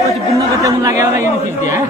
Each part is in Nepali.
पछि बुन्न गर्दै मन लाग्यो होला यो फिल्ड है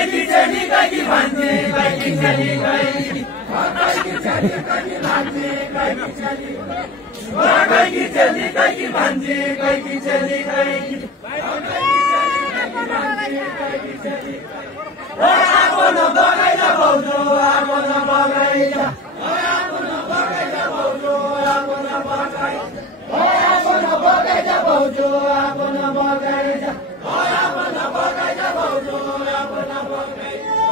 कैकी चली कैकी भान्जी कैकी चली कैकी चली कैकी भान्जी कैकी चली कैकी चली कैकी भान्जी कैकी चली कैकी चली आगो न बगाइला भाउजू आगो न बगाइला आगो न बगाइला भाउजू आगो न बगाइला आगो न बगाइला भाउजू आगो न बगाइला आगो न बगाइला भाउजू आगो न बगाइला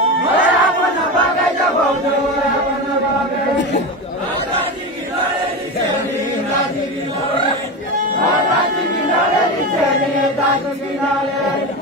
आगो न बगाइला भाउजू आगो न बगाइला राजी की लड़ेली चली राजी की लड़ेली चली दादू की लड़ेली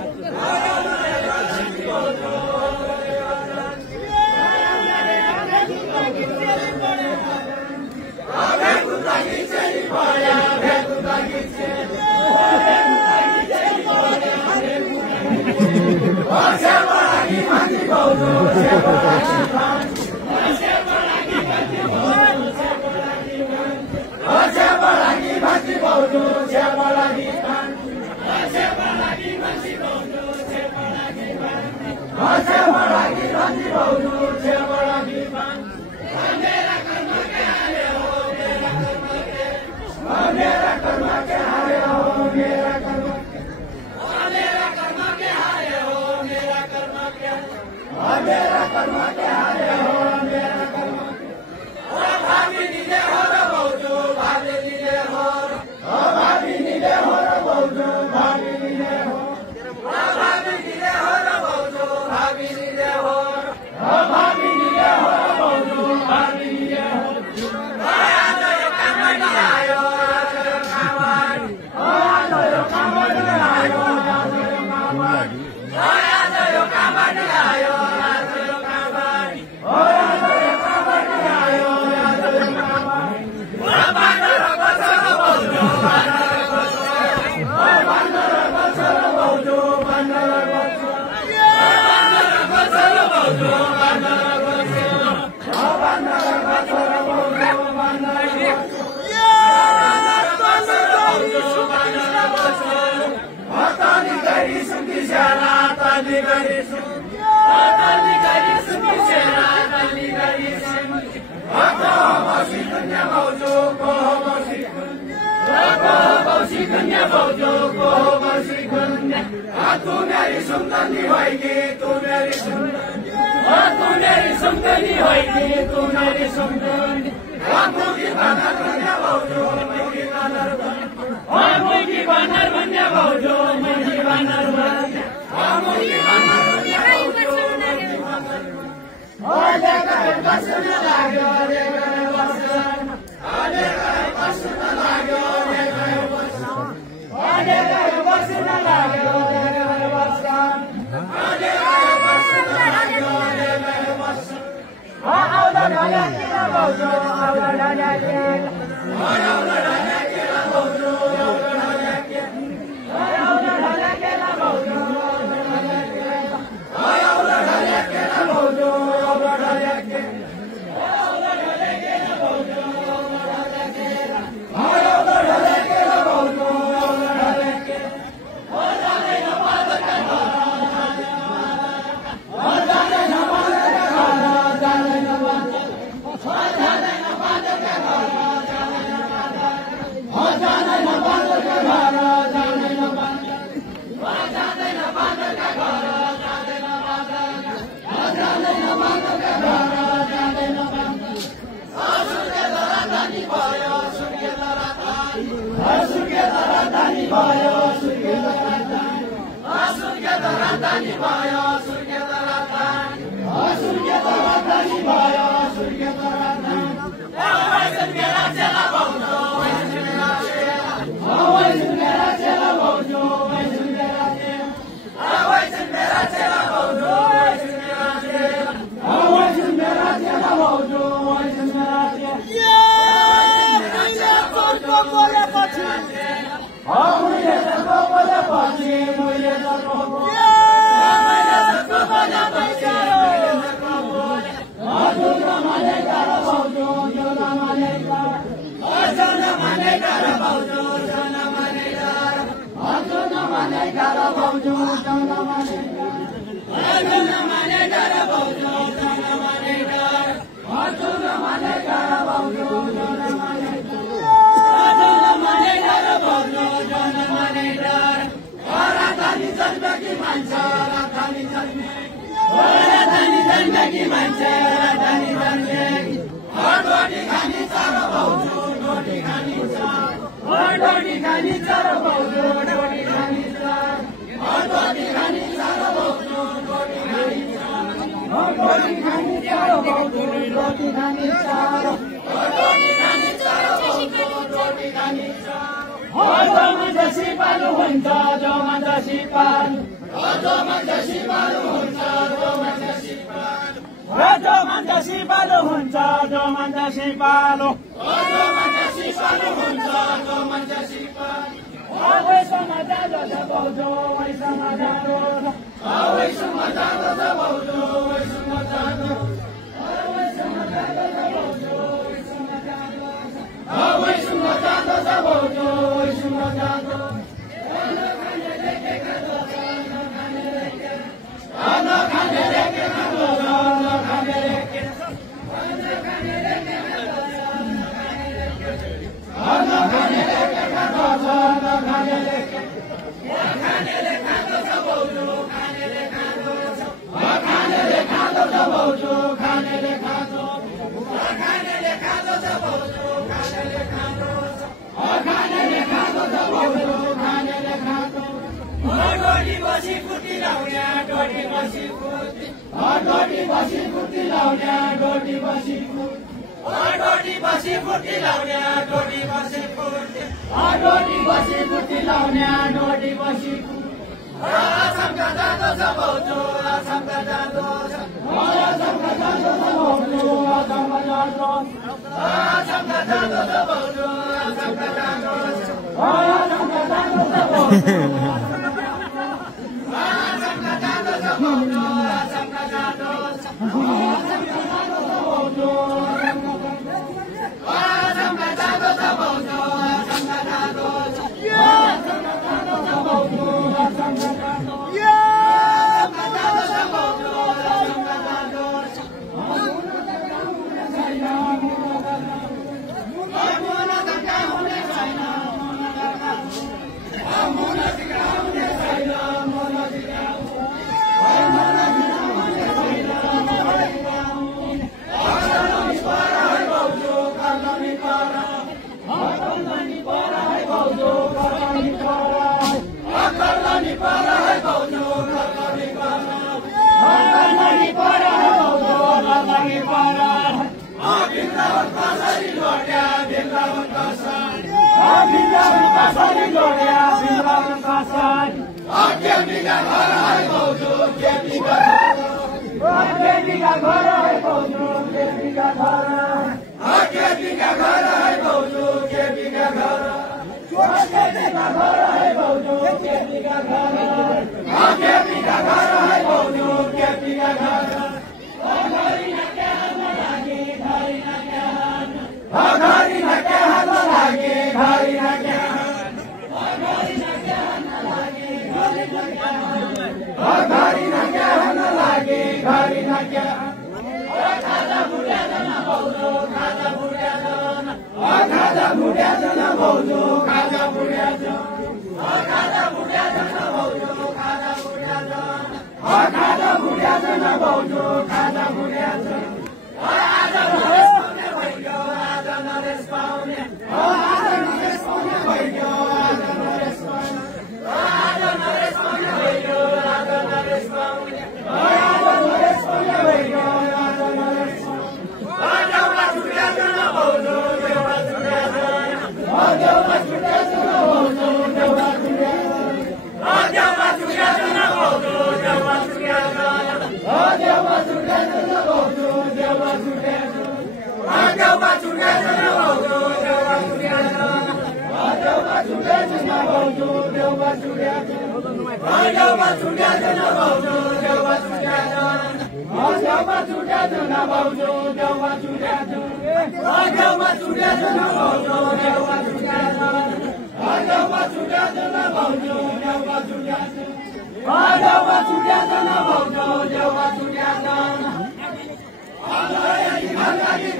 Dewa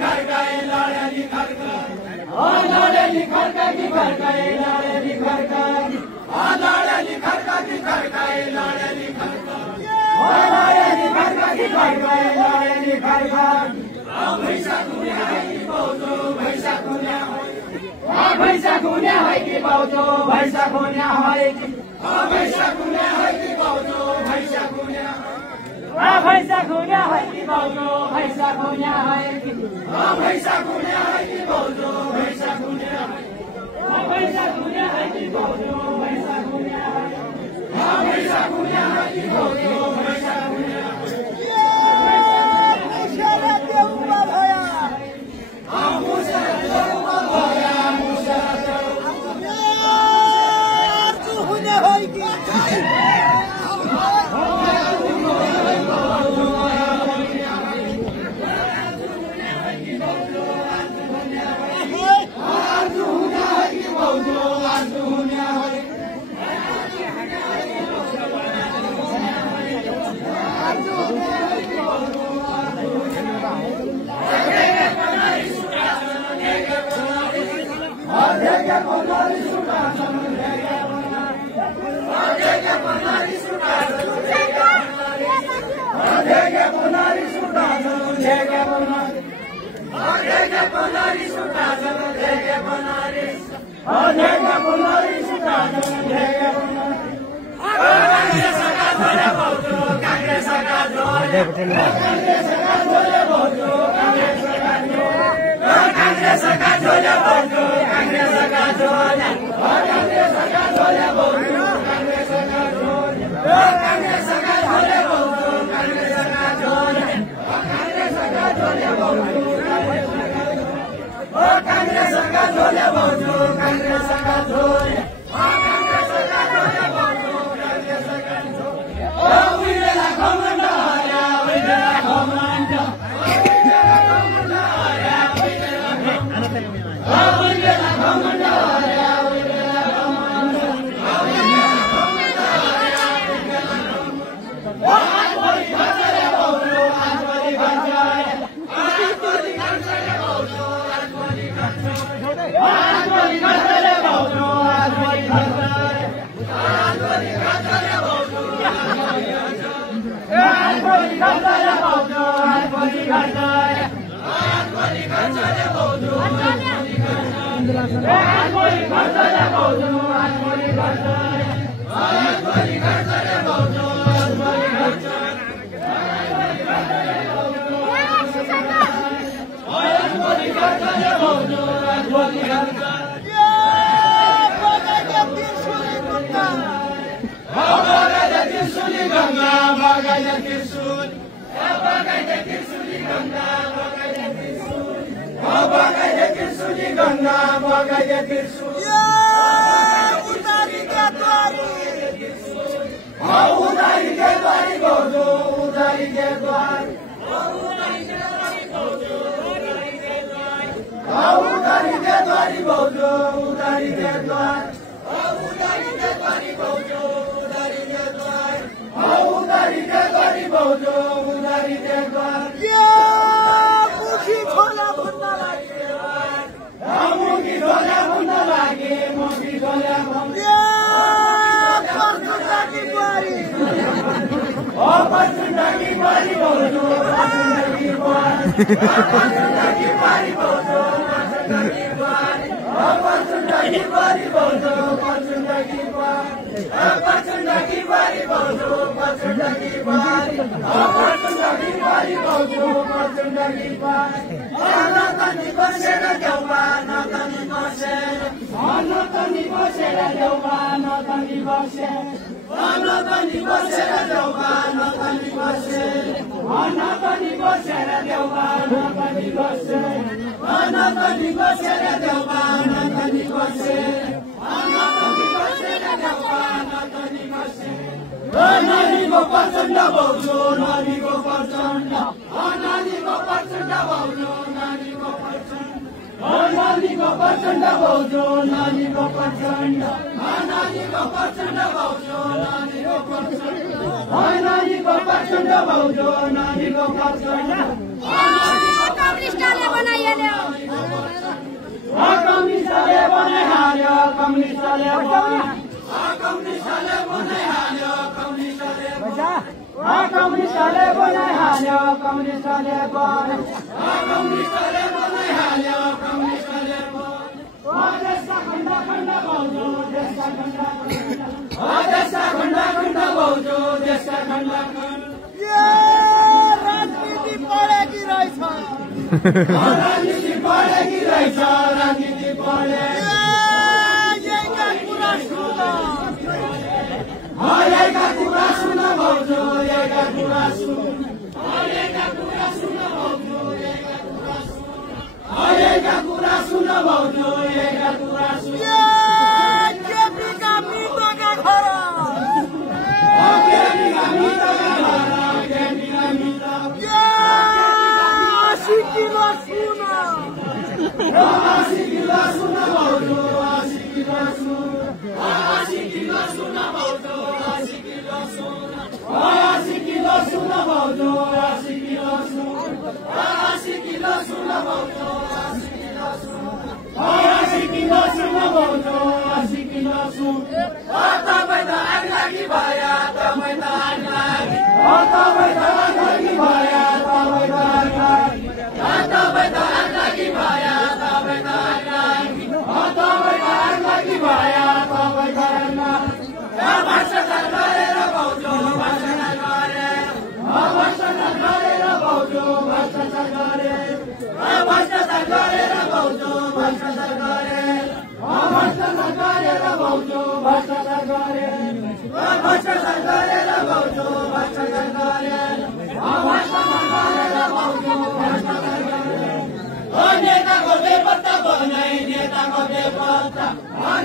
खर्काए लडेली खर्काए लडेली खर्काकी खर्काए लडेली खर्काए लडेली खर्काकी खर्काए लडेली खर्काए लडेली खर्काकी खर्काए लडेली खर्काए भैसा खुन्या है कि बाउजो भैसा खुन्या भैसा खुन्या है कि बाउजो भैसा खुन्या है कि भैसा खुन्या है कि बाउजो भैसा खुन्या भैसा खुन्या है कि बाउजो भैसा खुन्या है कि भैसा खुन्या है कि बाउजो भैसा खुन्या भैसा खुन्या है कि बाउजो भैसा खुन्या भैसा खुन्या है कि बाउजो भैसा खुन्या Naani ko कम्युनिस्टले बनाइहाल्यो कम्युनिस्टले बनाइहाल्यो कम्युनिस्टले राजनीति पढेकी रहेछ राजनीति पढेकी रहेछ राजनीति पढे यहीका कुरा सुन यहीका कुरा सुन भाउजू यहीका कुरा सुन यहीका कुरा सुन भाउजू यहीका कुरा सुन यहीका कुरा सुन भाउजू यहीका कुरा सुन केपीका मित्रका घर केपीका मित्रका घर केपीका मित्र 80 किलो सुन 80 किलो सुन भाउजू 80 किलो सुन 80 किलो सुन भाउजू 80 किलो सुन 80 किलो सुन भाउजू 80 किलो सुन 80 किलो सुन भाउजू 80 किलो सुन 80 किलो सुन भाउजू 80 किलो सुन तपाईँ त आगलागी भया तपाईँ त आगलागी तपाईँ त आगलागी भया तपाईँ त आगलागी तपाईँ त आगलागी भया तपाईँ त आगलागी तपाईँ त आगलागी भया तपाईँ त आगलागी भ्रष्टाचार गरेर भाउजू भ्रष्टाचार गरेर भ्रष्टाचार गरेर भाउजू भ्रष्टाचार गरेर भ्रष्टाचार गरेर भाउजू भ्रष्टाचार गरेर भ्रष्टाचार गरेर भाउजू भ्रष्टाचार गरेर भ्रष्टाचार गरेर भाउजू भ्रष्टाचार गरेर भ्रष्टाचार गरेर भाउजू भ्रष्टाचार गरेर नेताको बेपत्ता बनाई नेताको बेपत्ता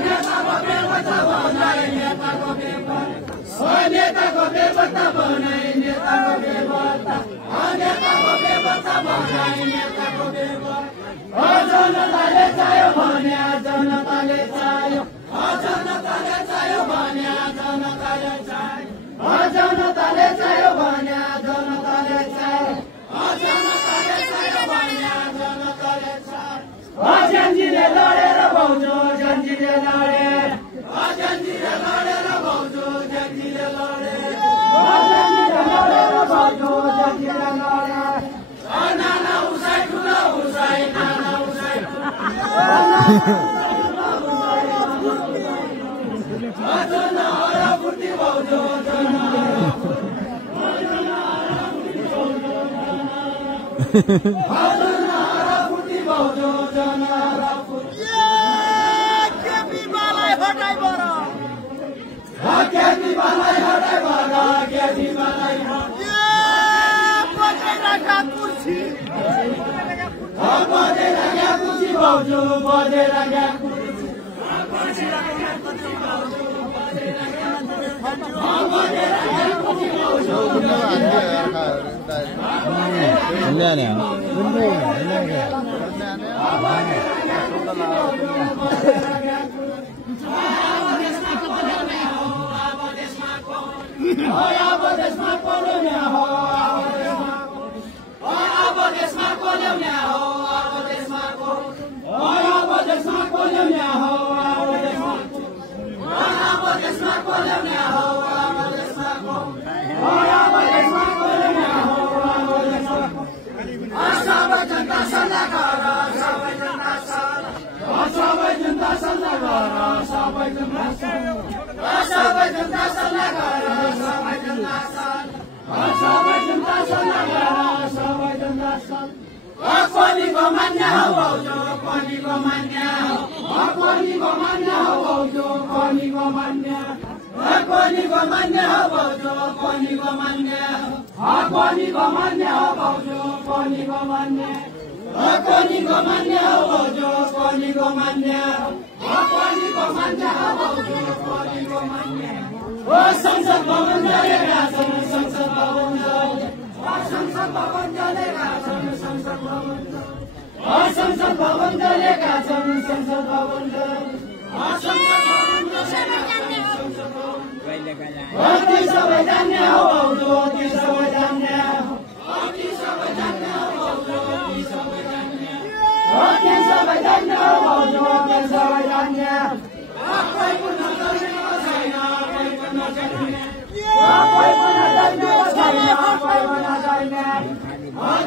नेताको बेपत्ता बनाई नेताको बेपत्ता नेताको बेपत्ता बनाई नेताको बेपत्ता नेताको बेपत्ता बनाई नेताको बेपत्ता जनताले चाह्यो भने जनताले चाह्यो जनताले चाह्यो भने जनताले चाह्यो जनताले चाह्यो भने जनताले चाह्यो जनताले चाह्यो भने जनताले चाह्यो जन्जीले लडेर भाउजू जन्जीले लडेर जन्जीले लडेर भाउजू जन्जीले लडेर जन्जीले लडेर भाउजू जन्जीले लडेर नाना उसाइ ठुलो उसाइ नाना उसाइ जन हरा फुर्ती भाउजू जन हरा फुर्ती भाउजू जन हरा फुर्ती केपी बालाई हटाइ बर केपी बालाई हटाइ बर केपी बालाई बजेराका कुर्सी बजेराका कुर्सी भाउजू बजेराका अब देशमा कोलोन्या हो अब देशमा कोलोन्या हो अब देशमा कोलोन्या हो अब देशमा कोलोन्या हो अब देशमा कोलोन्या हो सबै जनता सल्लाह गर सबै जनता सल्लाह सबै जनता सल्लाह गर सबै जनता सबै जनता सल्लाह गर सबै जनता सबै जनता सल्लाह गर सबै जनता सल्लाह पानीको मान्य हो भाउजू पानीको मान्य हो पानीको मान्य हो भाउजू पानीको मान्य पानीको मान्य हो भाउजू पानीको मान्य पानीको मान्य हो भाउजू पानीको मान्य पानीको मान्य हो भाउजू पानीको मान्य पानीको मान्य हो भाउजू पानीको मान्य संसद भवन जलेका छन् संसद भवन संसद भवन जलेका छन् संसद भवन संसद भवन जलेका छन् संसद भवन ती सबै जान्ने हो भाउजू ती सबै जान्ने ती सबै जान्ने हो भाउजू ती सबै भाउजू देशलाई जान्ने कोही पनि नजानेको छैन कोही पनि नजान्ने कोही पनि नजानेको छैन कोही पनि नजान्ने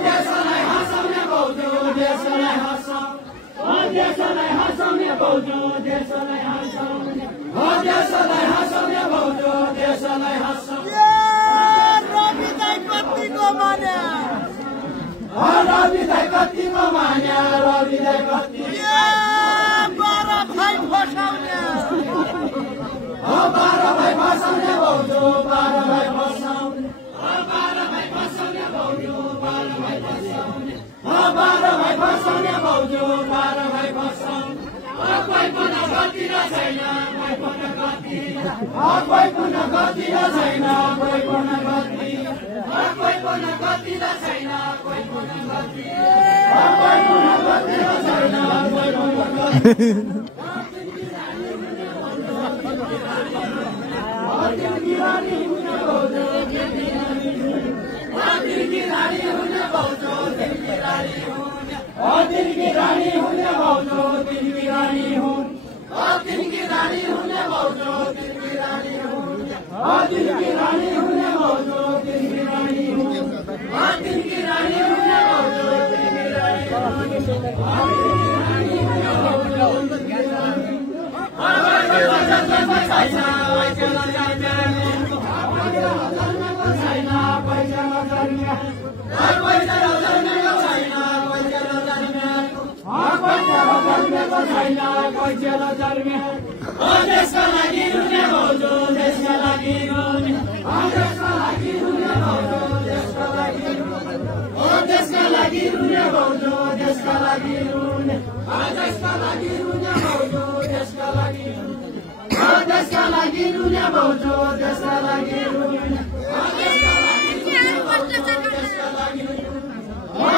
देशलाई हँसाउने भाउजू देशलाई हँसाउने देशलाई हँसाउने भाउजू देशलाई हँसाउने देशलाई हँसाउने भाउजू देशलाई हँसाउने रवि दाइ कतिको मान्या रवि दाइ कतिको मान्या रवि दाइ कति 12 भाइ फसाउने 12 भाइ फसाउने भाउजू 12 भाइ फसाउने 12 भाइ फसाउने भाउजू 12 भाइ फसाउने 12 भाइ फसाउने भाउजू 12 भाइ फसाउने कोही पनि गति छैन कोही पनि गति कोही पनि गति छैन कोही पनि गति कोही पनि गति छैन कोही पनि गति कोही पनि गति छैन कोही पनि गति दिनकी रानी हुने भाउजू दिनकी रानी हुने भाउजू दिनकी रानी हुने दिनकी रानी हुने भाउजू दिनकी रानी हुने दिनकी रानी हुने भाउजू दिनकी रानी हुने दिनकी रानी हुने भाउजू दिनकी रानी हुने दिनकी रानी हुने भाउजू दिनकी रानी हुने देशका लागि रुने भाउजू देशका लागि रुने देशका लागि रुने भाउजू देशका लागि देशका लागि रुने भाउजू देशका लागि रुने देशका लागि रुने भाउजू देशका लागि देशका लागि रुने भाउजू देशका लागि रुने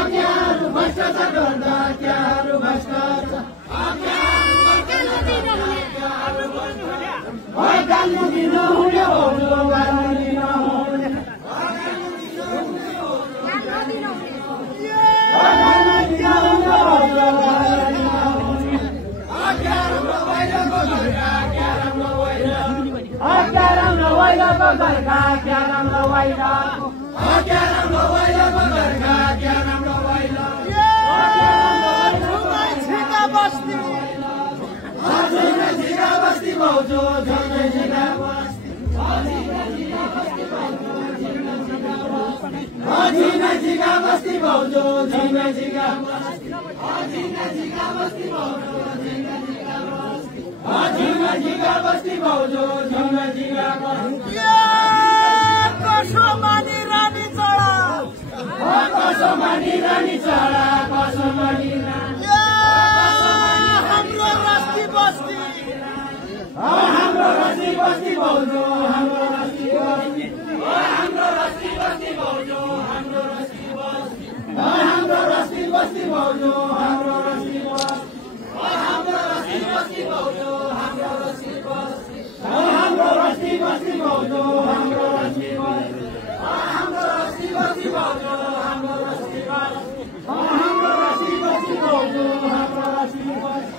क्याहरू भ्रष्टाचार गर्दा क्याहरू भ्रष्टाचार गाल्नु दिनु हुने भाउजू गाल्नु दिनु हुने गाल्नु दिनु हुने भाउजू झन्डै झिगा बस्ती भाउजू झन्डै झिगा बस्ती भाउजू झन्डै झिगा कसो मानी रानी चढा कसो मानी रानी चढा कसो मानी हाम्रो रस्ती बस्ती हाम्रो रस्ती बस्ती भाउजू हाम्रो रस्ती बस्ती हाम्रो रस्ती बस्ती भाउजू हाम्रो रस्ती बस्ती हाम्रो रस्ती बस्ती भाउजू हाम्रो रस्ती बस्ती हाम्रो रस्ती बस्ती भाउजू हाम्रो रस्ती बस्ती हाम्रो रस्ती बस्ती भाउजू हाम्रो रस्ती बस्ती हाम्रो रस्ती बस्ती भाउजू हाम्रो रस्ती बस्ती हाम्रो रस्ती बस्ती भाउजू हाम्रो रस्ती बस्ती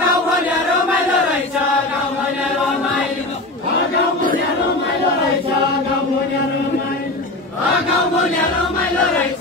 गाउँ भने रमाइलो रहेछ गाउँ भने रमाइलो गाउँ भने रमाइलो रहेछ गाउँ भने रमाइलो गाउँ भने रमाइलो रहेछ